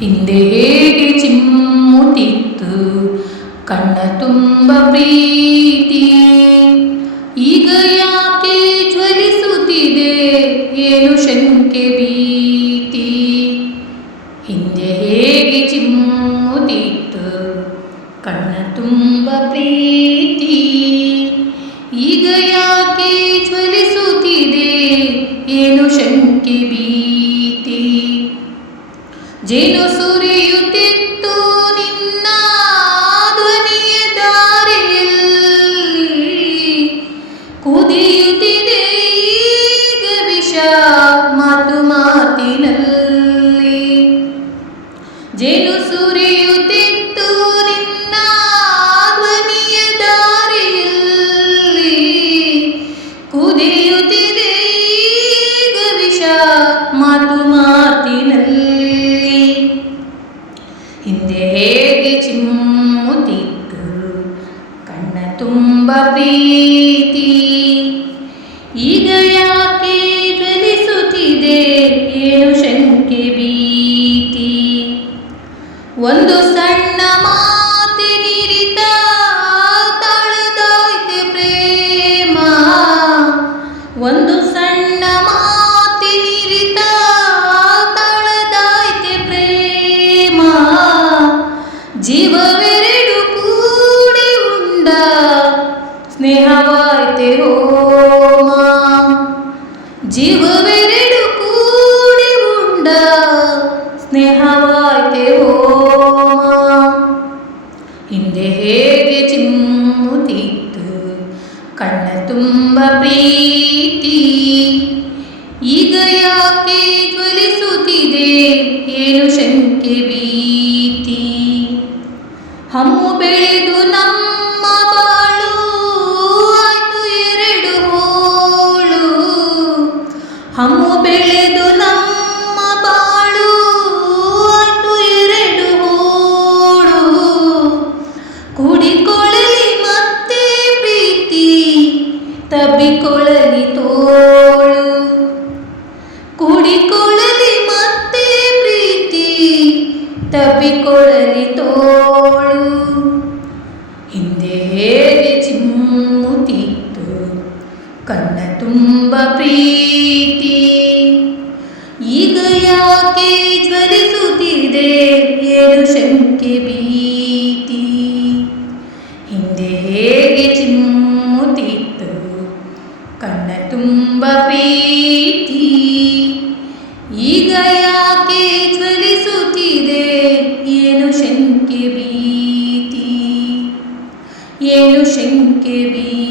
ಹಿಂದೆ ಹೇಗೆ ಚಿಮ್ಮುತ್ತಿತ್ತು, ಕಣ್ಣ ತುಂಬ ಪ್ರೀತಿ. ಈಗ ಯಾಕೆ ಜ್ವಲಿಸುತ್ತಿದೆ, ಏನು ಶಂಕೆ ಭೀತಿ. ಹಿಂದೆ ಹೇಗೆ ಚಿಮ್ಮುತ್ತಿತ್ತು, ಕಣ್ಣ ತುಂಬ ಪ್ರೀತಿ. ಜೇನು ಸುರಿಯುತ್ತಿತ್ತು ನಿನ್ನ ತುಂಬ ಪ್ರೀತಿ. ಈಗ ಯಾಕೆ ಜ್ವಲಿಸುತ್ತಿದೆ ಏನು ಶಂಕೆ ಭೀತಿ. ಒಂದು ಸಣ್ಣ ಸ್ನೇಹವಾಯ್ತೆ ಹೋಮ ಜೀವವೆರಡು ಕೂಡಿ ಉಂಡ ಸ್ನೇಹವಾಯ್ತೆ ಹೋಮ ಹಿಂದೆ ಹೇಗೆ ಚಿಮ್ಮುತ್ತಿತ್ತು ಕಣ್ಣ ತುಂಬ ಪ್ರೀತಿ ಈಗ ಯಾಕೆ ಜ್ವಲಿಸುತ್ತಿದೆ ಏನು ಶಂಕೆ ಭೀತಿ ಹಮ್ಮು ಬೆಳೆದು ಹಮ್ಮು ಬೆಳೆದು ನಮ್ಮ ಬಾಳು ಆಯ್ತು ಎರಡು ಹೋಳು. ಕುಡಿಕೊಳ್ಳಲಿ ಮತ್ತೆ ಪ್ರೀತಿ, ತಬ್ಬಿಕೊಳ್ಳಲಿ ತೋಳು. ಕುಡಿಕೊಳ್ಳಲಿ ಮತ್ತೆ ಪ್ರೀತಿ, ತಬ್ಬಿಕೊಳ್ಳಲಿ ತೋಳು. ಹಿಂದೆ ಚಿಮ್ಮುತ್ತಿತ್ತು ಕಣ್ಣ ತುಂಬ ಪ್ರೀತಿ. ಶಂಕೆ ಭೀತಿ. ಹಿಂದೆ ಹೇಗೆ ಚಿಮ್ಮುತ್ತಿತ್ತು. ಕಣ್ಣ ತುಂಬ ಪ್ರೀತಿ. ಈಗ ಯಾಕೆ ಜ್ವಲಿಸುತ್ತಿದೆ ಏನು ಶಂಕೆ ಭೀತಿ? ಏನು ಶಂಕೆ ಭೀತಿ?